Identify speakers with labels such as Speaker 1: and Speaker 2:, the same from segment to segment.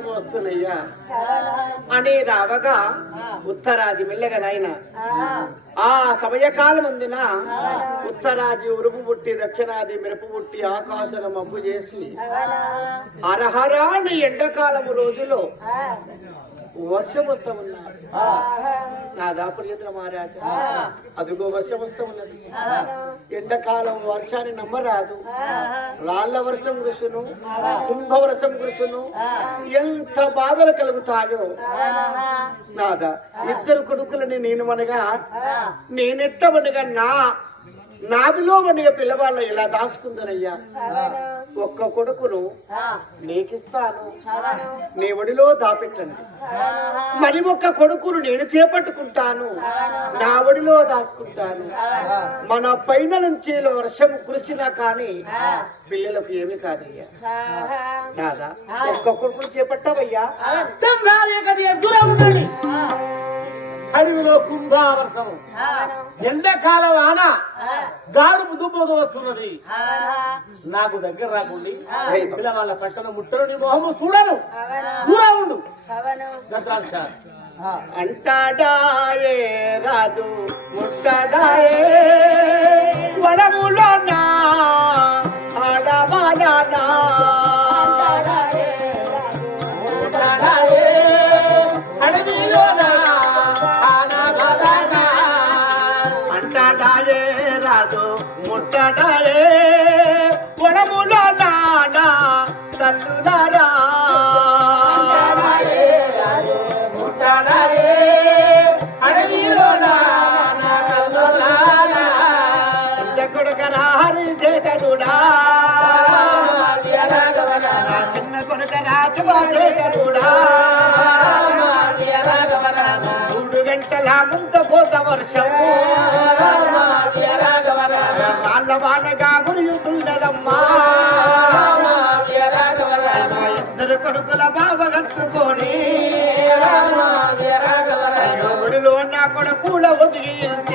Speaker 1: ఎంత వస్తున్నాయ్యా? అని రావగా ఉత్తరాది మెల్లగా నాయన ఆ సమయకాలం అందిన ఉత్తరాది ఉరుపు పుట్టి దక్షిణాది మెరుపు పుట్టి ఆకాశన మబ్బు చేసి అరహరాని ఎండకాలము రోజులో వర్షం వస్తా ఉన్నారు నా దాపరిద్ర మహారాజా అదిగో వర్షం వస్తా ఉన్నది ఎండాకాలం వర్షాన్ని నమ్మరాదు. రాళ్ళ వర్షం కురుసును కుంభ వర్షం కురుసును. ఎంత బాధలు కలుగుతాయో. నాదా ఇద్దరు కొడుకులని నేను మనగా నేనెట్టమనగా నా నాభిలో మనగా పిల్లవాళ్ళ ఇలా దాచుకుందనయ్యా. ఒక్క కొడుకును నీకిస్తాను. నీ ఒడిలో దాపెట్టండి. మరి ఒక్క కొడుకును నేను చేపట్టుకుంటాను. నా ఒడిలో దాచుకుంటాను. మన పైన నుంచి వర్షం కురిసినా కానీ పిల్లలకు ఏమి కాదయ్యా. కాదా? ఒక్క కొడుకును చేపట్టావయ్యా?
Speaker 2: అడవిలో కుంభావర్షము ఎండాకాల వాన గాడుపు దుబ్బోదు వస్తున్నది నాకు దగ్గర రాకుండి. పిల్లవాళ్ళ పట్టణ ముట్టను నీ మొహము చూడను. దూరం ఉండు. గద్రాక్ష
Speaker 1: అంటాడాయే రాజు ముట్టడాయే. వనములో నా ఆడవాలనా. అంటాడాయే రాజు ముట్టడాయే వనములో నానా తల్లులారా.
Speaker 2: ముట్టడాయే.
Speaker 1: కొడుకరా హరి చేతరుడా చిన్న కొడుకరా చేతరుడా మూడు ముంత పోత వర్షము వాళ్ళ వానగా మురియుతున్నదమ్మా ఇద్దరు కొడుకుల బావ కట్టుకొని ఒడిలో నా కొడుకుల ఒదిగించి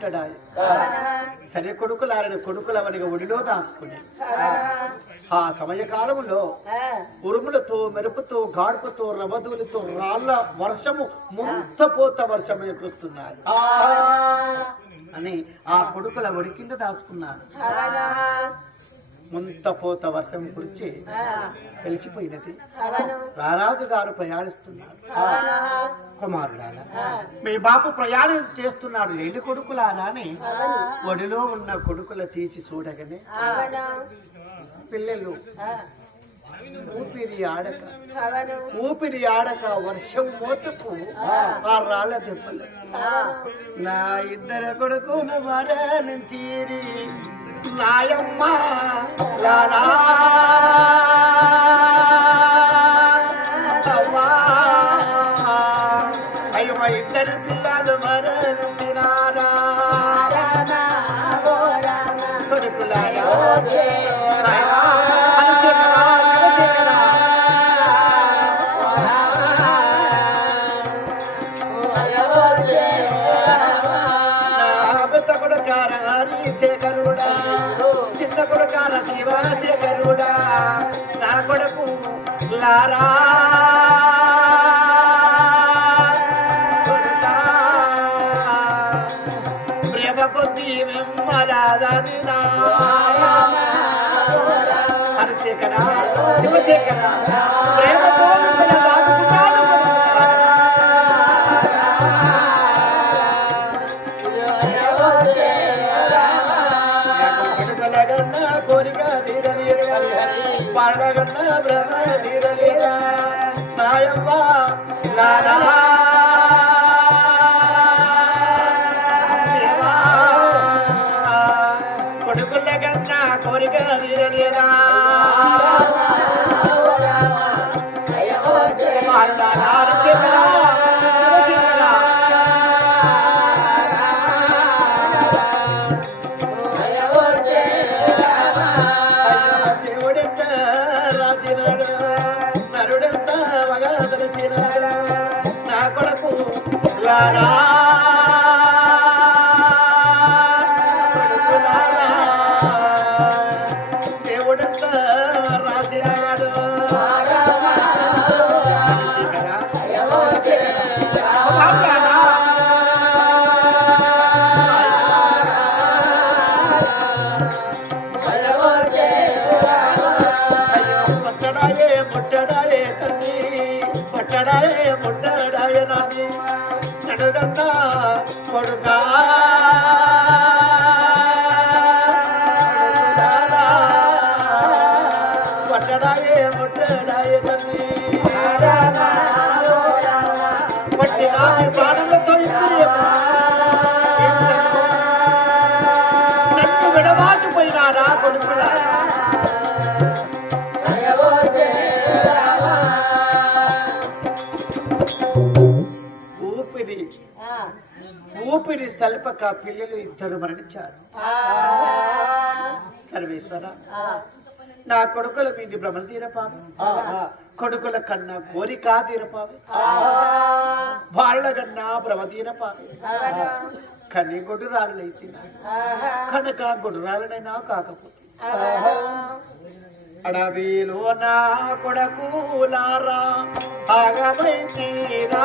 Speaker 1: ముట్టడాయి సరే కొడుకులారని కొడుకులవనిగా ఒడిలో దాచుకుని. ఆ. సమయకాలంలో ఉరుములతో మెరుపుతో గాడుపుతో రవదులతో రాళ్ళ వర్షము ముంతపోత వర్షమే కురుస్తున్నారు. అని ఆ కొడుకుల ఒడి కింద దాచుకున్నారు. ముంతపోత వర్షం కురిచి తెలిసిపోయినది రారాజు గారు ప్రయాణిస్తున్నారు. కుమారుడారా. మీ బాపు ప్రయాణం చేస్తున్నాడు. లేని కొడుకులారా అని ఒడిలో ఉన్న కొడుకుల తీసి చూడగానే పిల్లలు ఊపిరి ఆడక ఊపిరి ఆడక వర్షం మోతకు ఆ. రాళ్ళ దెబ్బలు. నా ఇద్దరు కొడుకును మరణించి నాయమ్మ లాలా. అయ్యో మా ఇద్దరు పిల్లలు మరణించినారా కొడుకులారా నా కొడుకు లారా. ప్రేమ కొద్ది వెమ్మలాదదినా హరిశేఖర శివశేఖర ప్రేమతో కోరిక తీరలేదా? నడుగన్నా కొడుకా సల్పక పిల్లలు ఇద్దరు మరణించారు. సర్వేశ్వర నా కొడుకుల మీది భ్రమలు తీరపావి కొడుకుల కన్నా కోరిక తీరపావి వాళ్ళ కన్నా భ్రమ తీరపావి కని గొడురాళ్ళైతే కనుక గొడురాలనైనా కాకపోతే. అడవిలో నా కొడకులారా ఆగమైతీరా.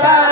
Speaker 1: Bye.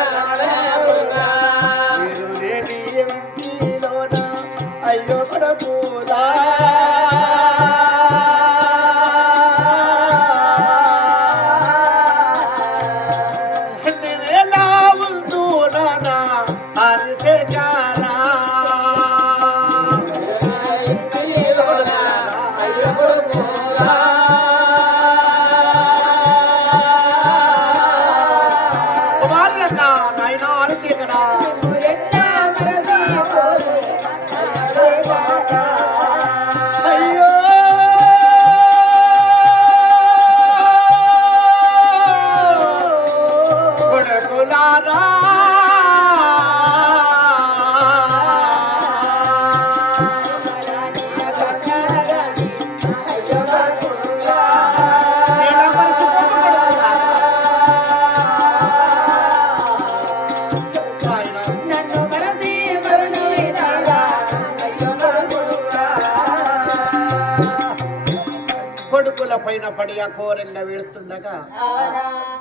Speaker 1: పైన పడి ఆ కోరెండ వెళుతుండగా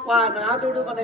Speaker 1: ఆ నాదుడు మన